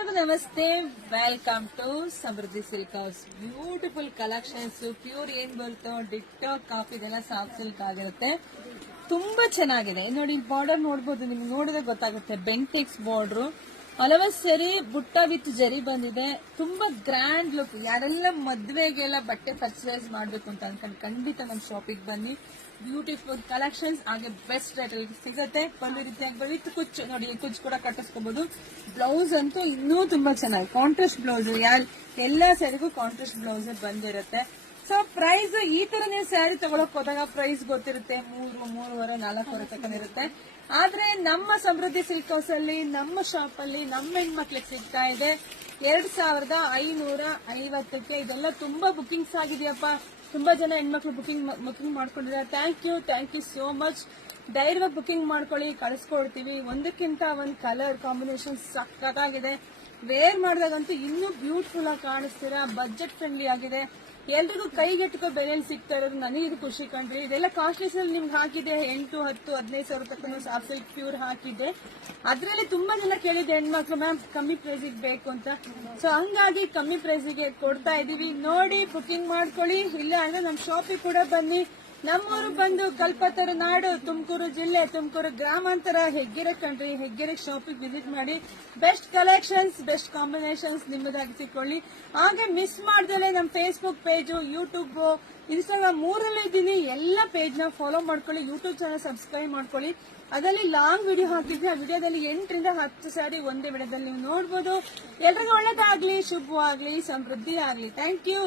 ಎಲ್ರಿಗೂ ನಮಸ್ತೆ. Welcome to Samruddhi silk house. Beautiful collections, pure ಏನ್ ಬರುತ್ತೋ ಡಿಟ್ಟೋ ಕಾಫಿ ಇದೆಲ್ಲ ಸಾಫ್ಟ್ ಸಿಲ್ಕ್ ಆಗಿರುತ್ತೆ. ತುಂಬಾ ಚೆನ್ನಾಗಿದೆ. ನೋಡಿ ಬಾರ್ಡರ್ ನೋಡಬಹುದು, ನಿಮ್ಗೆ ನೋಡಿದ್ರೆ ಗೊತ್ತಾಗುತ್ತೆ. ಬೆಂಟೆಕ್ಸ್ ಬಾರ್ಡರ್, ಹಲವಾರು ಸರಿ ಬುಟ್ಟ ವಿತ್ ಜರಿ ಬಂದಿದೆ. ತುಂಬಾ ಗ್ರ್ಯಾಂಡ್ ಲುಕ್. ಯಾರೆಲ್ಲ ಮದ್ವೆಗೆಲ್ಲ ಬಟ್ಟೆ ಪರ್ಚೇಸ್ ಮಾಡ್ಬೇಕು ಅಂತ ಅನ್ಕೊಂಡು ಖಂಡಿತ ನಮ್ಮ ಶಾಪಿಗೆ ಬನ್ನಿ. ಬ್ಯೂಟಿಫುಲ್ ಕಲೆಕ್ಷನ್ಸ್ ಹಾಗೆ ಬೆಸ್ಟ್ ರೇಟ್ ಅಲ್ಲಿ ಸಿಗುತ್ತೆ. ಒಂದು ರೀತಿಯಾಗಿ ವಿತ್ ಕುಚ್ಚು ನೋಡಿ, ಕುಚ್ಚು ಕೂಡ ಕಟ್ಟಿಸ್ಕೋಬಹುದು. ಬ್ಲೌಸ್ ಅಂತೂ ಇನ್ನೂ ತುಂಬಾ ಚೆನ್ನಾಗಿ ಕಾಂಟ್ರಾಸ್ಟ್ ಬ್ಲೌಸ್, ಎಲ್ಲಾ ಸ್ಯಾರಿಗೂ ಕಾಂಟ್ರಾಸ್ಟ್ ಬ್ಲೌಸ್ ಬಂದಿರುತ್ತೆ. ಸೊ ಪ್ರೈಸ್ ಈ ತರ ನೀವು ಸ್ಯಾರಿ ತಗೊಳಕ್ ಹೋದಾಗ ಪ್ರೈಸ್ ಗೊತ್ತಿರುತ್ತೆ, 3,500, 4,000 ತನಕ ಇರುತ್ತೆ. ಆದ್ರೆ ನಮ್ಮ ಸಮೃದ್ಧಿ ಸಿಲ್ಕ್ ಹೌಸ್ ಅಲ್ಲಿ, ನಮ್ಮ ಶಾಪ್ ಅಲ್ಲಿ, ನಮ್ಮ ಹೆಣ್ಮಕ್ಳಿಗೆ ಸಿಗ್ತಾ ಇದೆ 2,550ಕ್ಕೆ. ಇದೆಲ್ಲ ತುಂಬಾ ಬುಕಿಂಗ್ಸ್ ಆಗಿದೆಯಪ್ಪ. ತುಂಬಾ ಜನ ಹೆಣ್ಮಕ್ಳು ಬುಕಿಂಗ್ ಮಾಡ್ಕೊಂಡಿದ್ದಾರೆ. Thank you so much. ಧೈರ್ಯವಾಗಿ ಬುಕಿಂಗ್ ಮಾಡ್ಕೊಳ್ಳಿ, ಕಳಿಸ್ಕೊಡ್ತೀವಿ. ಒಂದಕ್ಕಿಂತ ಒಂದು ಕಲರ್ ಕಾಂಬಿನೇಷನ್ ಸಕ್ಕತ್ತಾಗಿದೆ. ವೇರ್ ಮಾಡಿದಾಗಂತೂ ಇನ್ನೂ ಬ್ಯೂಟಿಫುಲ್ ಆಗಿ ಕಾಣಿಸ್ತೀರಾ. ಬಜೆಟ್ ಫ್ರೆಂಡ್ಲಿ ಆಗಿದೆ. ಎಲ್ರಿಗೂ ಕೈಗೆಟುಕೋ ಬೆಲೆಯಲ್ಲಿ ಸಿಗ್ತಾ ಇರೋದು ನನಗೆ ಇದು ಖುಷಿ ಕಂಡ್ರಿ. ಇದೆಲ್ಲ ಕಾಸ್ಟ್ಲಿಸ್ ಅಲ್ಲಿ ನಿಮ್ಗೆ ಹಾಕಿದೆ 8, 10, 15 ಸಾವಿರ ತಕ್ಕ ಸಾಫ್ಟ್ ಸಿಲ್ಕ್ ಪ್ಯೂರ್ ಹಾಕಿದೆ. ಅದ್ರಲ್ಲಿ ತುಂಬಾ ಜನ ಕೇಳಿದೆ ಹೆಣ್ಮಕ್ಳು, ಮ್ಯಾಮ್ ಕಮ್ಮಿ ಪ್ರೈಸಿಗೆ ಬೇಕು ಅಂತ. ಸೊ ಹಂಗಾಗಿ ಕಮ್ಮಿ ಪ್ರೈಸಿಗೆ ಕೊಡ್ತಾ ಇದೀವಿ. ನೋಡಿ ಬುಕಿಂಗ್ ಮಾಡ್ಕೊಳ್ಳಿ. ಇಲ್ಲ ಅಂದ್ರೆ ನಮ್ಮ ಶಾಪಿಗೆ ಕೂಡ ಬನ್ನಿ. ನಮ್ಮೂರು ಬಂದು ಕಲ್ಪತರು ನಾಡು, ತುಮಕೂರು ಜಿಲ್ಲೆ, ತುಮಕೂರು ಗ್ರಾಮಾಂತರ, ಹೆಗ್ಗೆರೆ ಕಂಡ್ರಿ. ಹೆಗ್ಗೆರೆ ಶಾಪಿಗೆ ವಿಸಿಟ್ ಮಾಡಿ. ಬೆಸ್ಟ್ ಕಲೆಕ್ಷನ್ಸ್, ಬೆಸ್ಟ್ ಕಾಂಬಿನೇಷನ್ಸ್ ನಿಮ್ಮದಾಗಿಸಿಕೊಳ್ಳಿ. ಹಾಗೆ ಮಿಸ್ ಮಾಡ್ದಲೆ ನಮ್ಮ ಫೇಸ್ಬುಕ್ ಪೇಜ್, ಯೂಟ್ಯೂಬ್, ಇನ್ಸ್ಟಾಗ್ರಾಮ್ 3ರಲ್ಲೂ ಇದ್ದೀನಿ. ಎಲ್ಲ ಪೇಜ್ ನ ಫಾಲೋ ಮಾಡ್ಕೊಳ್ಳಿ. ಯೂಟ್ಯೂಬ್ ಚಾನಲ್ ಸಬ್ಸ್ಕ್ರೈಬ್ ಮಾಡ್ಕೊಳ್ಳಿ. ಅದರಲ್ಲಿ ಲಾಂಗ್ ವಿಡಿಯೋ ಹಾಕಿದ್ವಿ. ಆ ವಿಡಿಯೋದಲ್ಲಿ 8 ರಿಂದ 10 ಸಾರಿ ಒಂದೇ ವಿಡಿಯೋದಲ್ಲಿ ನೀವು ನೋಡಬಹುದು. ಎಲ್ರಿಗೂ ಒಳ್ಳೇದಾಗ್ಲಿ, ಶುಭವಾಗ್ಲಿ, ಸಮೃದ್ಧಿ ಆಗ್ಲಿ. Thank you.